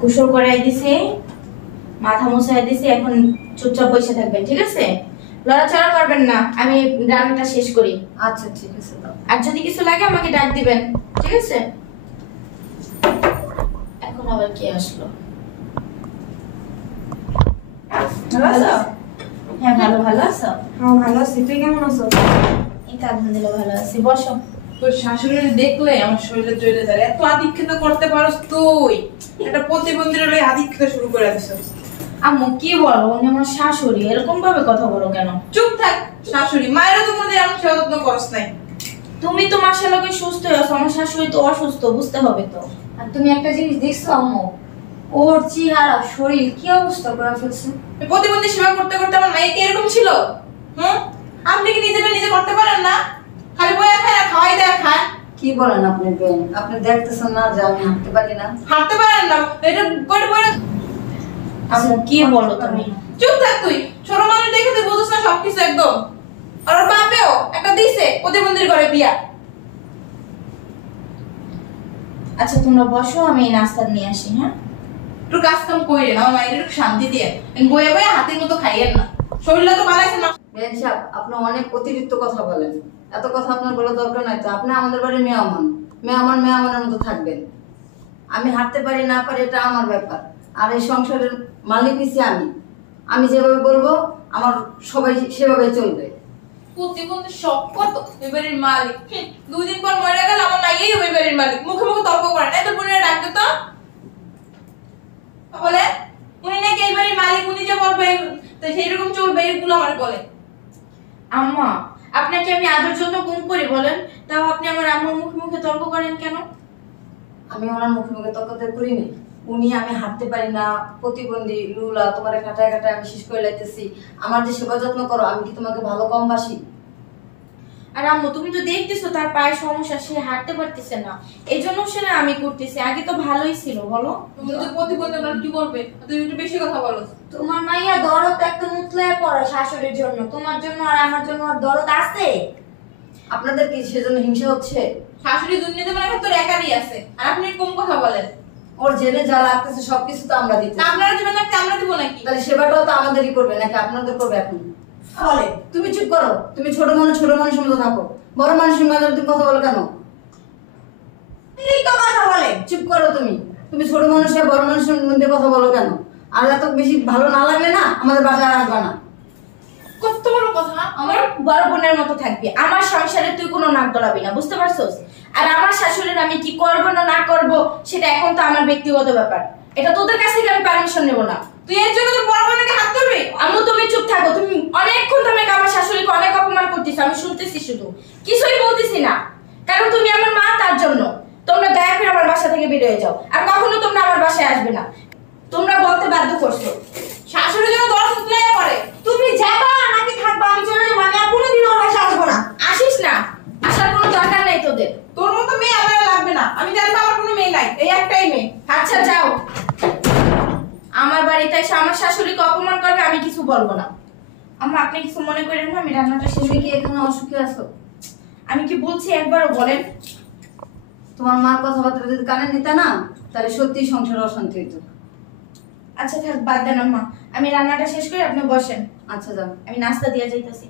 গোসল করাই দিছি, মাথা মুছাই দিছি, এখন চুপচাপ বসে থাকবেন, ঠিক আছে? লড়াচড়া করবেন না, আমি রান্নাটা শেষ করি। আচ্ছা ঠিক আছে দাও। আর যদি কিছু লাগে আমাকে ডাক দিবেন, ঠিক আছে? এখন আবার কে আসলো? ভালো আছো? হ্যাঁ ভালো। ভালো আছো? হ্যাঁ ভালো আছি, তুই কেমন আছো? এই আলহামদুলিল্লাহ ভালো আছি, বসো। তোর শাশুড়ি দেখলে আমার শরীরে জ্বলে যায়। এত আধিক্যতা করতে পারস তুই? একটা প্রতিবন্ধীর লই আধিক্যতা শুরু করে দিছিস। আম্মু কি বলো, উনি আমার শাশুড়ি, এরকম ভাবে কথা বলো কেন? চুপ থাক। শাশুড়ি মায়েরা তো মনে এমন যত্ন করস নাই। তুমি তো মাশাআল্লাহ সুস্থ আছো, আমার শাশুড়ি তো অসুস্থ, বুঝতে হবে তো। আর তুমি একটা জিনিস দেখছো আম্মু, ওর চেহারা শরীর কি অবস্থা করে ফেলছে। প্রতিবন্ধী সেবা করতে করতে আমার মেয়ে কি এরকম ছিল? হুম, আপনি কি নিজে করতে পারেন না? খালি বইয়া খায় আর খাওয়াই দেয় খায়। কি বলেন আপনি বেন? আপনি দেখতেছেন না যে আমি হাঁটতে পারি না? হাঁটতে পারেন না, এটা কই বইয়া। আম্মু কি বলো তুমি? চুপ থাক তুই। ছোট মানুষ দেখে তুই বুঝছ না সবকিছু একদম। আর ওর বাপেও একটা দিছে প্রতিবন্ধীর ঘরে বিয়া। আচ্ছা তোমরা বসো, আমি নাস্তা নিয়ে আসি। হ্যাঁ একটু কাজ কাম কইরেন, আমার মায়ের একটু শান্তি দিয়ে। বইয়া বইয়া হাতের মতো খাইয়েন না। শরীরটা তো বানাইছে না। বেন সাহেব, আপনি অনেক অতিরিক্ত কথা বলেন। এত কথা আপনার বলা দরকার নাই তো। আপনি আমাদের বাড়ির মেহমানের মতো থাকবেন। আমি হাঁটতে পারি না পারি এটা আমার ব্যাপার। আর এই সংসারের মালিক হইছি আমি। আমি যেভাবে বলবো আমার সবাই সেভাবে চলবে। প্রতিবন্ধী সব কত এবারের মালিক। দুদিন পর মরে গেল আমার মাইয়াই হবে এবারের মালিক। মুখে মুখে তর্ক করেন। এত বোনেরা ডাকতো তো বলে উনি নাকি এবারের মালিক, উনি যে বলবে তো সেইরকম চলবে, এগুলো আমার বলে। আম্মা, আপনাকে আমি আদর জন্য গুম করি বলেন, তাও আপনি আমার আম্মুর মুখে মুখে তর্ক করেন কেন? আমি ওনার মুখে মুখে তর্ক করিনি। উনি আমি হাঁটতে পারি না, প্রতিবন্ধী, লুলা, তোমার কাটায় কাটায় আমি শেষ করে লাইতেছি। আমার যে সেবা যত্ন করো, আমি কি তোমাকে ভালো কম বাসি? আর আম্মু তুমি তো দেখতেছো তার পায়ে সমস্যা, সে হাঁটতে পারতেছে না, এই জন্য সে না আমি করতেছি। আগে তো ভালোই ছিল, বলো। তুমি তো প্রতিবন্ধী না, কি বলবে? তুমি একটু বেশি কথা বলো। তোমার মাইয়া দরদ একদম উতলায় পড়ে শাশুড়ির জন্য, তোমার জন্য আর আমার জন্য আর দরদ আছে? আপনাদের কি সেজন্য হিংসা হচ্ছে? শাশুড়ি দুর্নীতি মানে তোর একারই আছে, আর আপনি কম কথা বলেন। ওর জেনে যা লাগতেছে সবকিছু তো আমরা দিতে। আপনারা দিবেন নাকি আমরা দিব নাকি? তাহলে সেবাটাও তো আমাদেরই করবে নাকি আপনাদের করবে? এখন বলে তুমি চুপ করো। তুমি ছোট মানুষের মতো থাকো। বড় মানুষের মাঝে তুমি কথা বলো কেন? এই তো কথা বলে। চুপ করো তুমি। তুমি ছোট মানুষের বড় মানুষের মধ্যে কথা বলো কেন? আর এত বেশি ভালো না লাগলে না আমাদের বাসায় আসবে না। কত বড় কথা! আমার বড় বোনের মতো থাকবি, আমার সংসারে তুই কোনো নাক গলাবি না, বুঝতে পারছস? আর আমার শাশুড়ির আমি কি করব না না করব সেটা এখন তো আমার ব্যক্তিগত ব্যাপার, এটা তোদের কাছ থেকে আমি পারমিশন নেব না। তুই এর জন্য তো বড় বোনকে হাত ধরবি? আম্মু তুমি চুপ থাকো, তুমি অনেকক্ষণ তুমি আমার শাশুড়িকে অনেক অপমান করতেছো, আমি শুনতেছি, শুধু কিছুই বলতেছি না, কারণ তুমি আমার মা, তার জন্য তোমরা দয়া করে আমার বাসা থেকে বের হয়ে যাও, আর কখনো তোমরা আমার বাসায় আসবে না। তোমরা বলতে বাধ্য করছো। শাশুড়ির জন্য দশ উতলাই পড়ে। তুমি যাবা নাকি থাকবা? আমি চলে যাবো, আমি আর কোনোদিন ওর বাসায় আসবো না। আসিস না, আসার কোনো দরকার নেই তোদের। তোর মতো মেয়ে আমার লাগবে না। আমি জানবো আমার কোনো মেয়ে নাই, এই একটাই মেয়ে। আচ্ছা যাও, আমার বাড়িতে এসে আমার শাশুড়িকে অপমান করবে, আমি কিছু বলবো না। আম্মা আপনি কিছু মনে করেন না, আমি রান্নাটা শেষ তুমি করি। কি এখানে অসুখী আছো? আমি কি বলছি একবারও বলেন? তোমার মার কথাবার্তা যদি কানে নিতে না, তাহলে সত্যি সংসার অশান্তি হইতো। আচ্ছা থাক, বাদ দেন আম্মা, আমি রান্নাটা শেষ করি, আপনি বসেন, আচ্ছা যাও। আমি নাস্তা দিয়ে যাইতেছি।